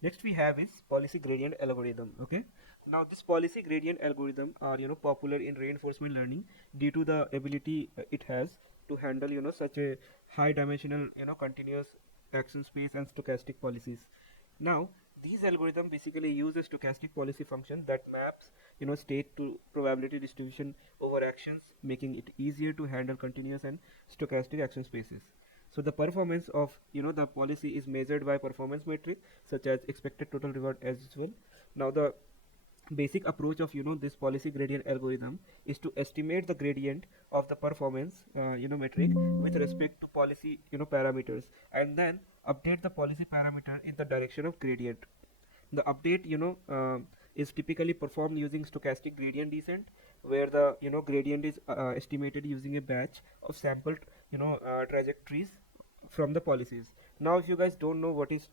Next we have is policy gradient algorithm. Okay, now this policy gradient algorithm are popular in reinforcement learning due to the ability it has to handle such a high dimensional continuous action space and stochastic policies. Now these algorithm basically use a stochastic policy function that maps state to probability distribution over actions, making it easier to handle continuous and stochastic action spaces. So the performance of the policy is measured by performance metric such as expected total reward as well. Now the basic approach of this policy gradient algorithm is to estimate the gradient of the performance metric with respect to policy parameters, and then update the policy parameter in the direction of gradient. The update is typically performed using stochastic gradient descent, where the gradient is estimated using a batch of sampled trajectories from the policies. Now if you guys don't know what is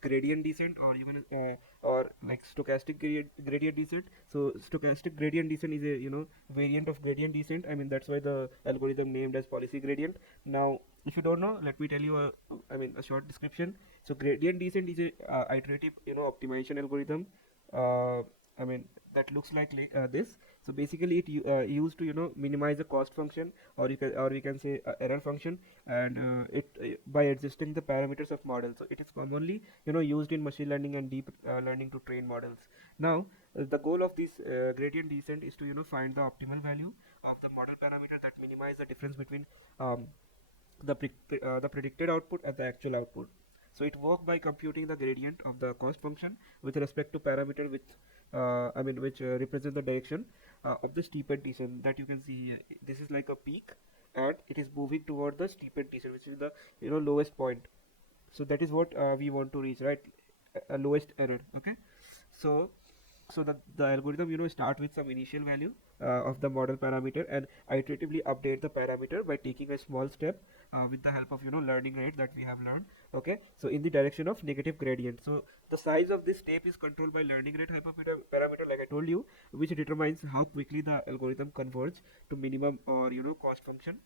gradient descent, or even or like stochastic gradient descent, so stochastic gradient descent is a variant of gradient descent. I mean, that's why the algorithm named as policy gradient. Now if you don't know, let me tell you a short description. So gradient descent is a iterative optimization algorithm. uh, I mean, that looks like this. So basically it used to minimize the cost function, or we can say error function, and it by adjusting the parameters of models. So it is commonly used in machine learning and deep learning to train models. Now the goal of this gradient descent is to find the optimal value of the model parameter that minimize the difference between um, the predicted output and the actual output. So it works by computing the gradient of the cost function with respect to parameter which represent the direction of the steepest descent that you can see here. This is like a peak, and it is moving toward the steepest descent, which is the lowest point. So that is what we want to reach, right? A lowest error. Okay, so the algorithm start with some initial value of the model parameter and iteratively update the parameter by taking a small step with the help of learning rate that we have learned. Okay, so in the direction of negative gradient. So the size of this step is controlled by learning rate hyperparameter parameter, like I told you, which determines how quickly the algorithm converges to minimum or cost function.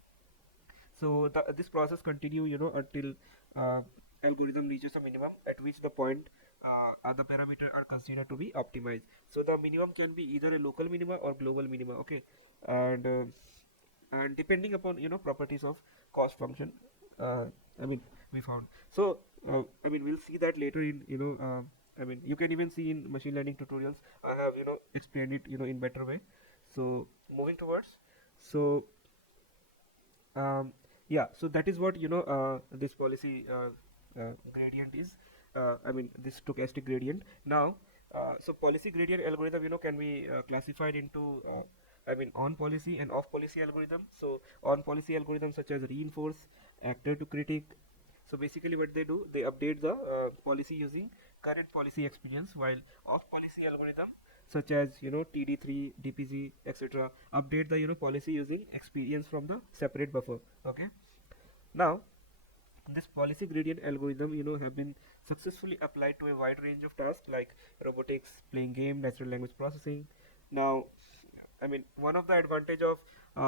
So this process continue until uh, algorithm reaches a minimum, at which the point the parameter are considered to be optimized. So the minimum can be either a local minima or global minima. Okay, and depending upon properties of cost function, uh, I mean we found. So I mean, we'll see that later in I mean, you can even see in machine learning tutorials I have explained it in better way. So moving towards, so um, yeah, so that is what this policy gradient is. I mean, this stochastic gradient. Now so policy gradient algorithm can be classified into I mean, on policy and off policy algorithm. So on policy algorithms such as reinforce, actor to critic. So basically what they do, they update the policy using current policy experience, while off policy algorithm such as TD3, DPG, etc. update the policy using experience from the separate buffer. Okay. Now this policy gradient algorithm have been successfully applied to a wide range of tasks like robotics, playing game, natural language processing. Now I mean, one of the advantage of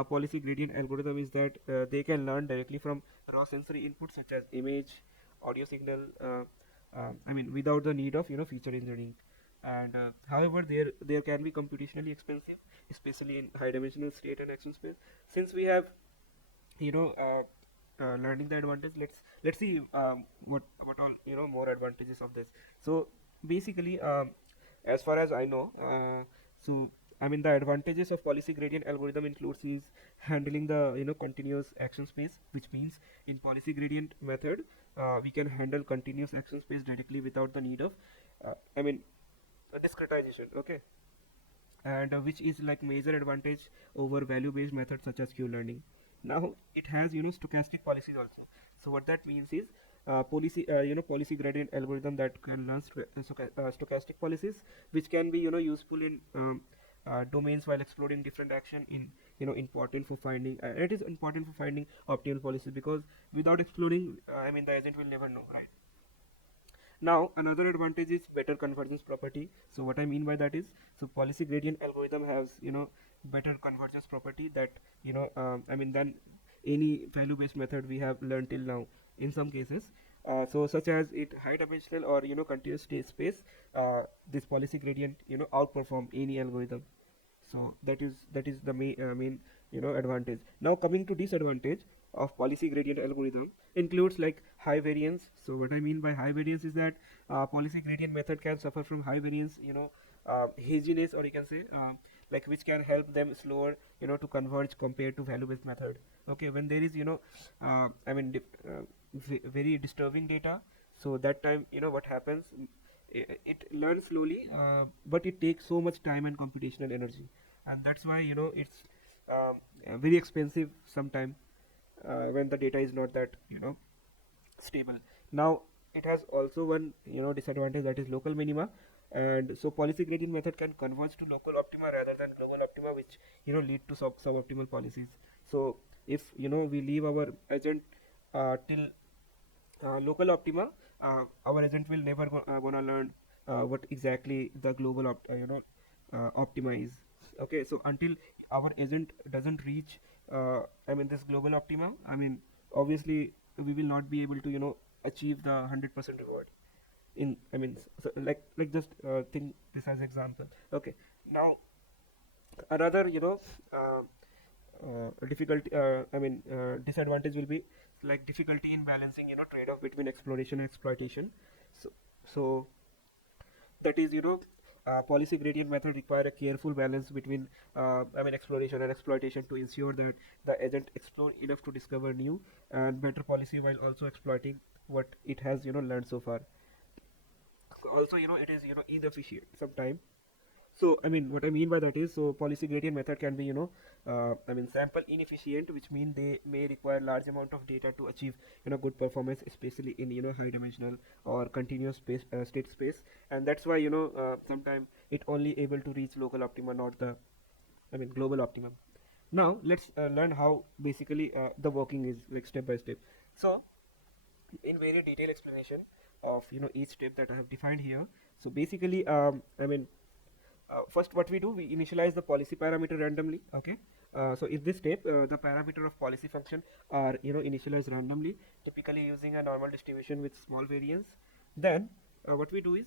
policy gradient algorithm is that they can learn directly from raw sensory inputs such as image, audio signal. I mean, without the need of feature engineering. And however, there can be computationally expensive, especially in high dimensional state and action space. Since we have learning the advantage, let's see what all more advantages of this. So basically, as far as I know, so I mean, the advantages of policy gradient algorithm includes is handling the continuous action space, which means in policy gradient method we can handle continuous action space directly without the need of I mean discretization. Okay, and which is like major advantage over value based methods such as q learning. Now it has stochastic policies also. So what that means is policy gradient algorithm that can learn stochastic policies, which can be useful in domains while exploring different action in important for finding it is important for finding optimal policies, because without exploring I mean, the agent will never know, right? Now another advantage is better convergence property. So what I mean by that is, so policy gradient algorithm has better convergence property that I mean, than any value based method we have learned till now in some cases. So such as it high dimensional or continuous state space, this policy gradient outperform any algorithm. So that is the main advantage. Now coming to disadvantage of policy gradient algorithm includes like high variance. So what I mean by high variance is that policy gradient method can suffer from high variance, haziness, or you can say like which can help them slower to converge compared to value based method. Okay, when there is very disturbing data, so that time what happens, it learns slowly, but it takes so much time and computational energy, and that's why it's very expensive sometime when the data is not that stable. Now it has also one disadvantage, that is local minima. And so policy gradient method can converge to local optima rather than global optima, which lead to suboptimal policies. So if we leave our agent till local optima, our agent will never gonna learn what exactly the global optima is. Okay, so until our agent doesn't reach this global optima, obviously we will not be able to achieve the 100% reward in so like just think this as example. Okay, now another difficulty disadvantage will be like difficulty in balancing trade-off between exploration and exploitation. So that is policy gradient method require a careful balance between exploration and exploitation to ensure that the agent explore enough to discover new and better policy while also exploiting what it has learned so far. Also it is inefficient sometimes. So what I mean by that is, so policy gradient method can be sample inefficient, which mean they may require large amount of data to achieve good performance, especially in high dimensional or continuous state space. And that's why sometimes it only able to reach local optima, not the global optimum. Now let's learn how basically the working is, like step by step. So in very detailed explanation of each step that I have defined here. So basically first what we do, we initialize the policy parameter randomly. Okay, so in this step the parameter of policy function are initialized randomly, typically using a normal distribution with small variance. Then what we do is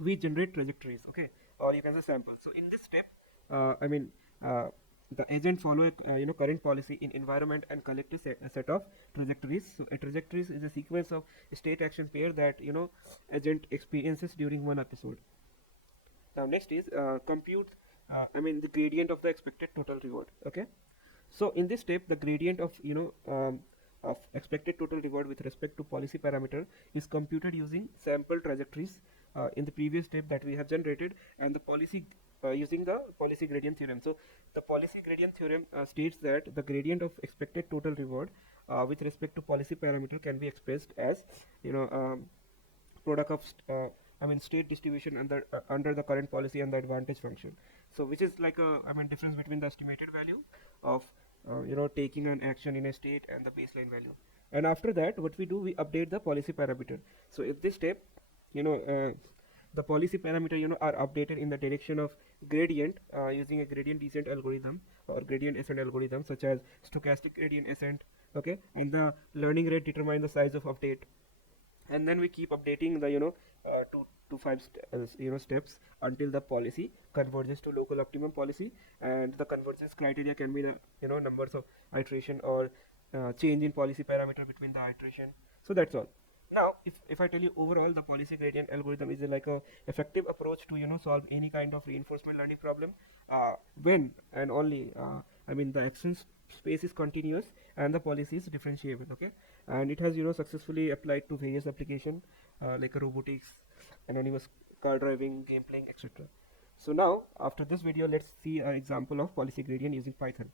we generate trajectories, okay, or you can say samples. So in this step the agent follow a current policy in environment and collect a set of trajectories. So a trajectories is a sequence of state action pair that agent experiences during one episode. Now next is compute the gradient of the expected total reward. Okay, so in this step the gradient of of expected total reward with respect to policy parameter is computed using sample trajectories in the previous step that we have generated, and the policy using the policy gradient theorem. So the policy gradient theorem states that the gradient of expected total reward with respect to policy parameter can be expressed as product of state distribution under the current policy and the advantage function. So which is like a difference between the estimated value of taking an action in a state and the baseline value. And after that what we do, we update the policy parameter. So if this step the policy parameter are updated in the direction of gradient using a gradient descent algorithm or gradient ascent algorithm such as stochastic gradient ascent. Okay, and the learning rate determine the size of update, and then we keep updating the 2 to 5 steps until the policy converges to local optimum policy. And the convergence criteria can be the numbers of iteration or change in policy parameter between the iteration. So that's all. Now if I tell you, overall the policy gradient algorithm is like a effective approach to solve any kind of reinforcement learning problem when and only the action space is continuous and the policy is differentiable. Okay, and it has successfully applied to various application like robotics, anonymous car driving, game playing, etc. So now after this video, let's see an example of policy gradient using Python.